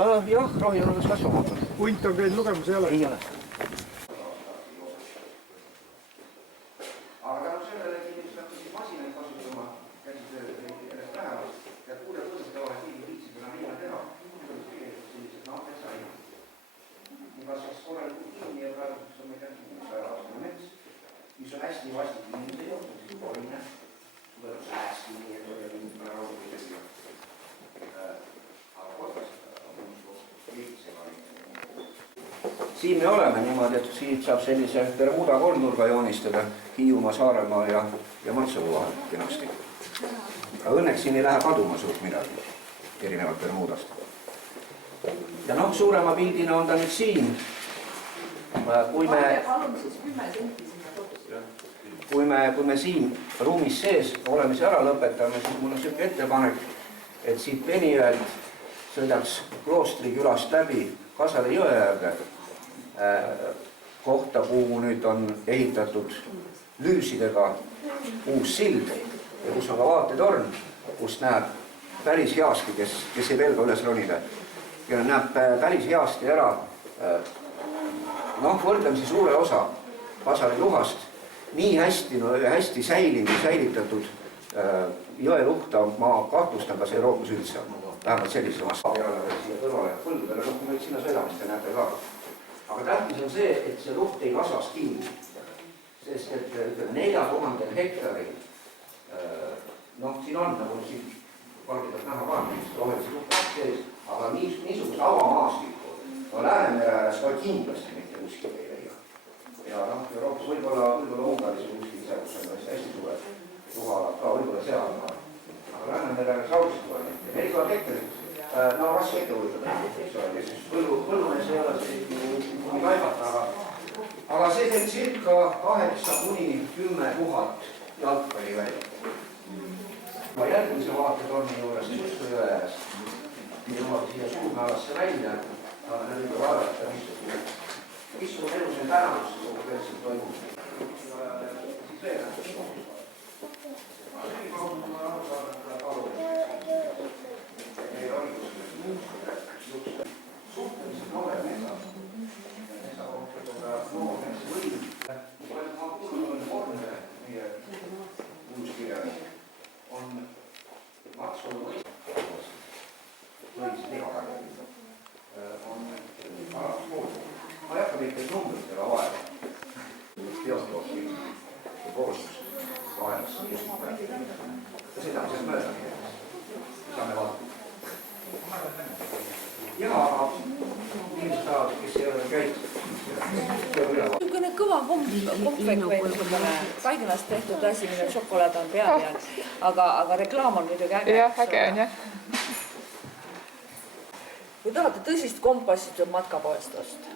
Jah, rohi on üks kasvamootor. Hunt on käinud lugemus, ei ole? Ei ole. mis on hästi vastik inimese jooksul, siis koline, tuleb säästi, nii et oli mingi rahu kuidagi. Aga kodus on lihtsalt. Siin me oleme niimoodi, et siit saab sellise Bermuda kolmnurga joonistada Hiiumaa, Saaremaa ja Matsalu vahel kenasti. Aga õnneks siin ei lähe kaduma suurt midagi, erinevalt Bermudast. Ja noh, suurema pildina on ta nüüd siin. Kui me siin ruumis sees oleme see ära lõpetame, siis mul on selline ettepanek, et siit Penijõelt sõidaks Kloostri külast läbi Kasale jõe äärde kohta, kuhu nüüd on ehitatud lüüsidega uus sild ja kus on ka vaatetorn, kus näeb päris heasti, kes ei pelga üles ronida, ja näeb päris heasti ära võrdlemisi suure osa Pasari luhast, nii hästi säilitatud jõeluhta ma kahtlustan, kas Euroopas üldse on. Vähemalt sellise vasta peale siia kõrvale põldudele, kui me sinna sõidamist te näete ka. Aga tähtis on see, et see luht ei kasvaks kinni. Sest et 4000 hektaril, siin on, nagu siin palgitab näha ka, rohelise luhtast sees, aga niisugust avamaastikku Läänemere ääres ka kindlasti mitte kuskil ei leia. Ja Euroopas võib-olla Ungaris või kuskil ise, kus on hästi suured luhalad ka, võib-olla seal on. Aga Läänemere ääres raudselt pole mitte. 4000 hektarit, raske ette võitada. Põllumees ei ole see kaibata, aga see teeb circa 8–10 000 jalgpalli välja. Järgmise vaatetorni juures Sustu jõe ääres jõuab siia Suumäelasse välja, saame nüüd vaadata, missugune elu see tänavus konkreetselt toimub. Siis veel suhteliselt noored metsad, noormets või ma kuulun vorme meie uuskirjale on Matsalu võis lihakarjaliga on alaskool. Ma ei hakka mitte numbritega vaeva. Teostooski koostus vaevas keskmine. Ja seda on seal mööda midagi. Saame vaadata. Ja, aga inimesed saavad, kes ei ole käinud. Niisugune kõva kompvek või Kaignast tehtud asi, millel šokolaad on peal jäänud, aga reklaam on muidugi äge. Jah, äge on jah. Kui tahate tõsist kompassi, tuleb matkapoest osta.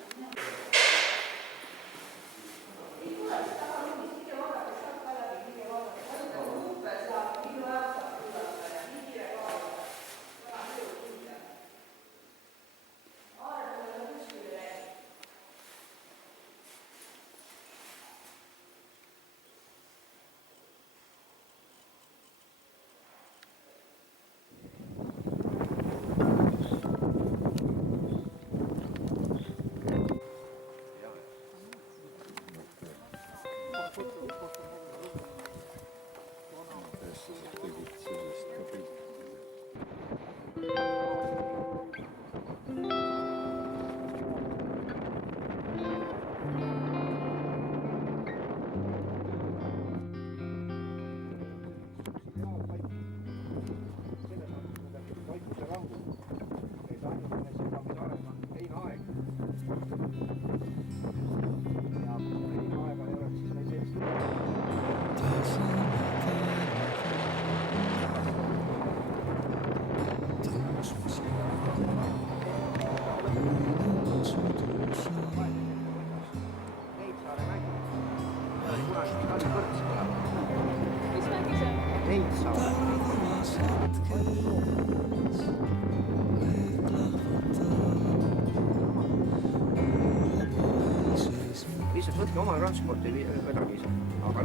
Lihtsalt võtke oma transporti vedagi ise, aga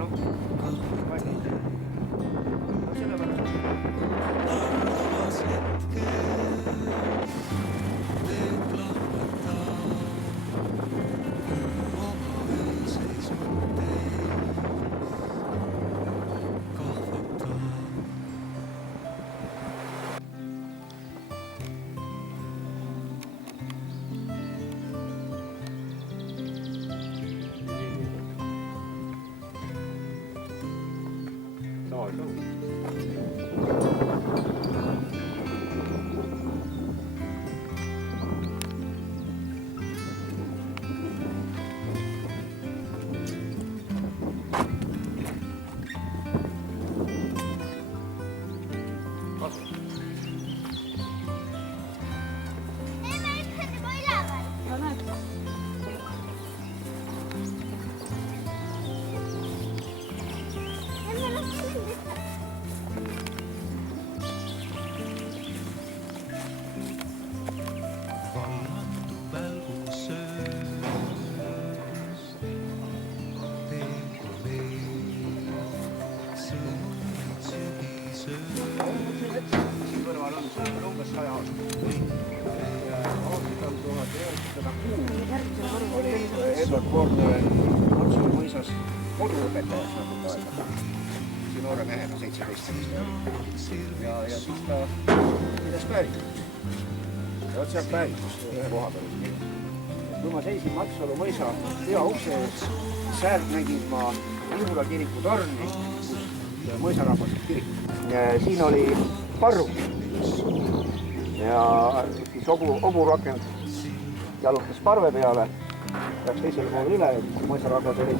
sellepärast. Edward Cornwell Haapsalu mõisas koduõpetajaks nagu praegu. See noore mehena 17. Ja siis ta pidas päevikus. Ja oot sealt päevikus ühe koha peal. Kui ma seisin Haapsalu mõisa pea ukse ees, säält nägin ma Lihula kiriku torni, kus mõisarahvas kirik. Siin oli parru ja siis oburakend jalutas parve peale, läks teisele poole üle, kui mõisarahvas oli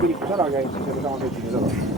kirikus ära käinud, siis oli sama sõitmine tagasi.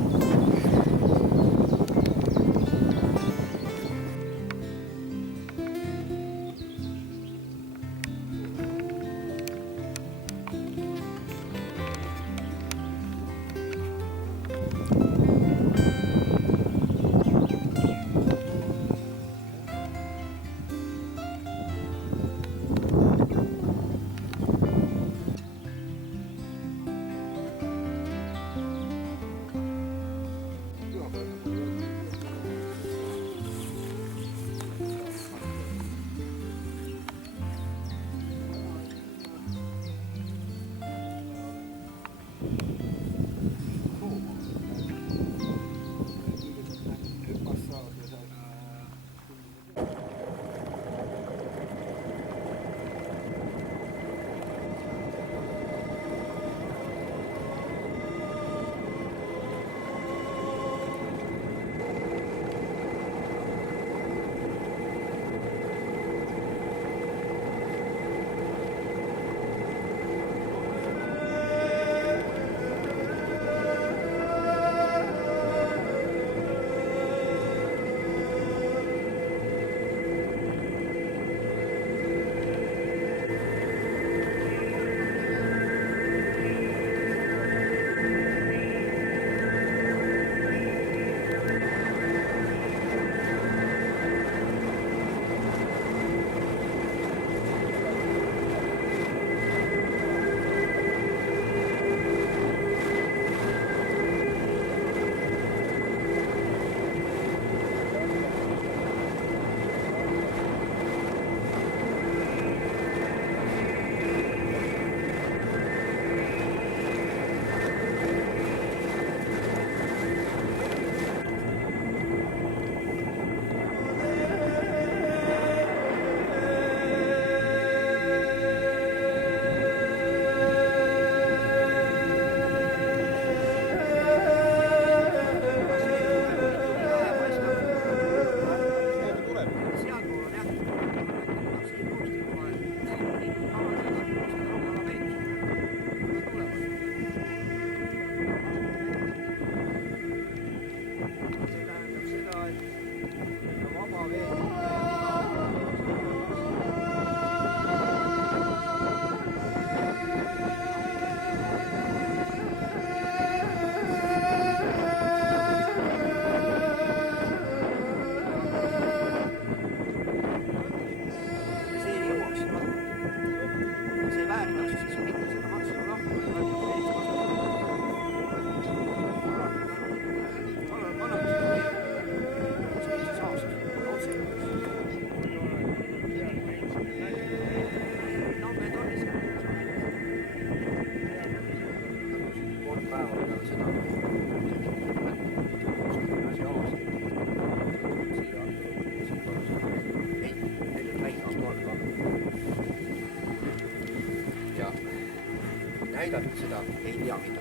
näidata seda ei tea mida.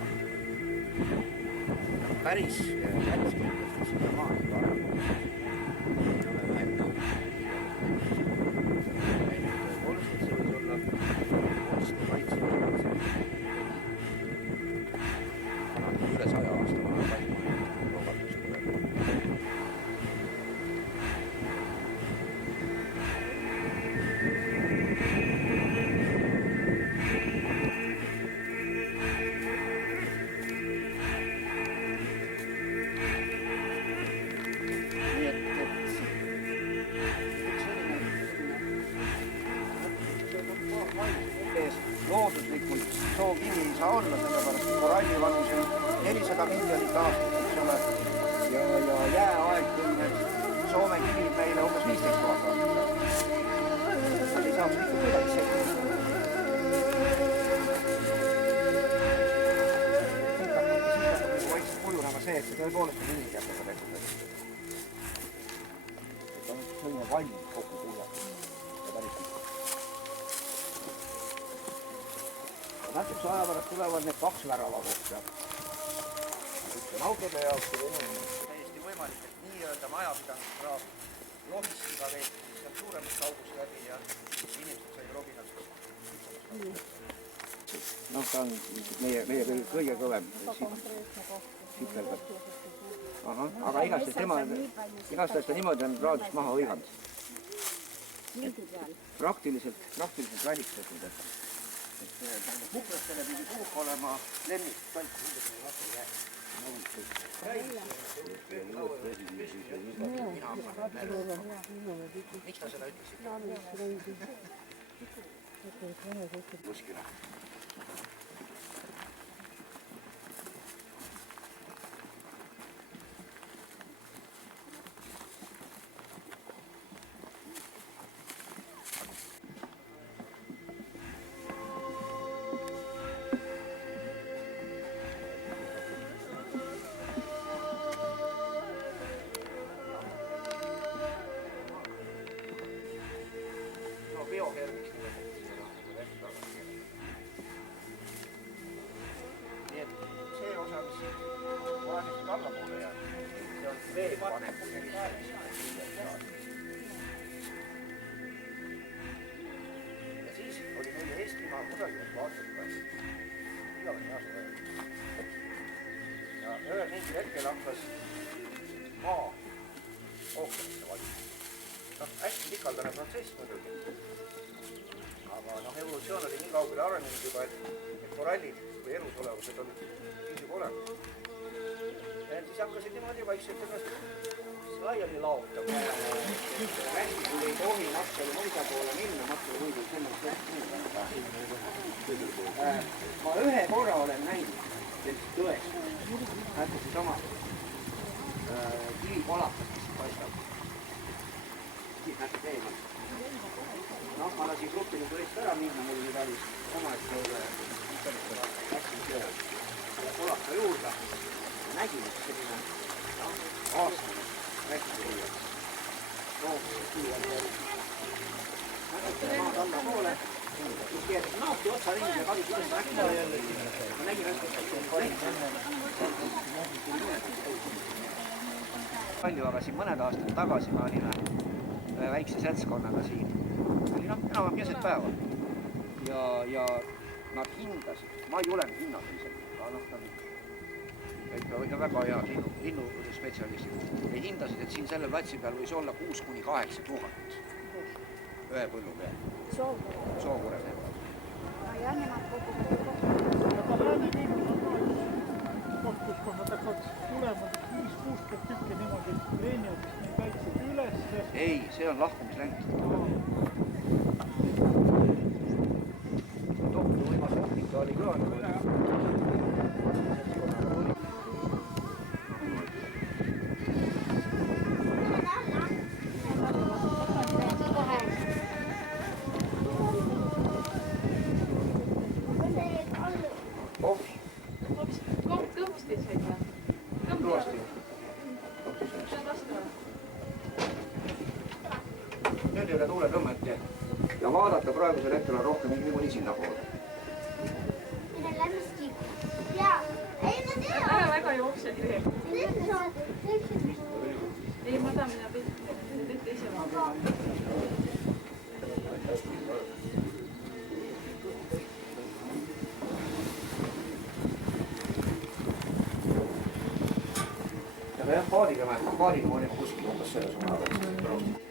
päris kindlasti seda maad ei ole. Ei ole vähem nõud. Tõepoolest, et see võis olla kunsti kaitse. Vanad üle 100 aasta vana paikma loovaldust tuleb. Looduslikult sookivi ei saa olla, sellepärast koralli vanus on 400 miljonit aastat, eks ole, ja jääaeg tõi need Soome kivid meile umbes 15 000 aastat. Nad ei saaks mitte kuidagi sekkuda. Siit hakkab vaikselt kujunema see, et see tõepoolest on ühikätega tehtud. Et on selline vall kokku kuulatud ja päris pikk. Natukese aja pärast tulevad need 2 värava kohta. Üks on autode jaoks ja teine on täiesti võimalik, et nii-öelda majapidamiskraab lohistiga veeb sealt suuremast august läbi ja inimesed sai robinat. Noh, ta on meie kõige kõvem sipelgad. Aga igastahes ta niimoodi on raadust maha hõiganud. Praktiliselt välistatud. Pukrastele pidi puuk olema lemmik, toit, ei lase jää. Miks ta seda ütlesid? Kuskile. Biohermiks nii et see osa, mis siit vaadist allapoole jääb, see on vee paneku ja siis oli meie Eestimaa kuidagi vaatad igavene asu ja ühel mingil hetkel hakkas maa ookeanisse valima. Hästi pikaldane protsess muidugi. Aga evolutsioon oli nii kaugele arenenud juba, et korallid või elusolevused olid juba olemas. Ja siis hakkasid niimoodi vaikselt ennast laiali laotama. Rändikul ei tohi Maksali mõisa poole minna, Maksali mõidu ma ühe korra olen näinud sellist tõest. Näete siis oma kivipalakat, mis paistab. Siis näete teemal. Noh, ma lasin gruppinud tõest ära minna, mul oli tarvis omaette polaka juurde. Nägin, et selline aastane räkki oli. Loomuses kuivalt oli. Nägin maad alla poole. Siis keeras naabki otsa ringi ja kadus üles räkki. Ma nägin palju, aga siin mõned aastad tagasi me olime väikse seltskonnaga siin. Oli enam keset päeva. Ja nad hindasid, ma ei ole hinnanud isegi, aga ta on ikka väga head linnuspetsialistid. Ja hindasid, et siin selle platsi peal võis olla 6-8 tuhat ühe põllu peal. Sookure peal. Ja nemad koguvad. Aga Lääne-Viirumaa kohtus, kui nad hakkavad tulema 5-6 tükki niimoodi treenijatest nii väikseid üles. Ei, see on lahkumislend. Tohtu võimas ohnika oli ka. Nüüd ei ole tuuletõmmet ja vaadata praegusel hetkel on rohkem niimoodi sinna poole. Väga jookseb. ei, ma tahan minna teise maha. Aga jah, paariga me olime kuskil umbes selle suuna peal.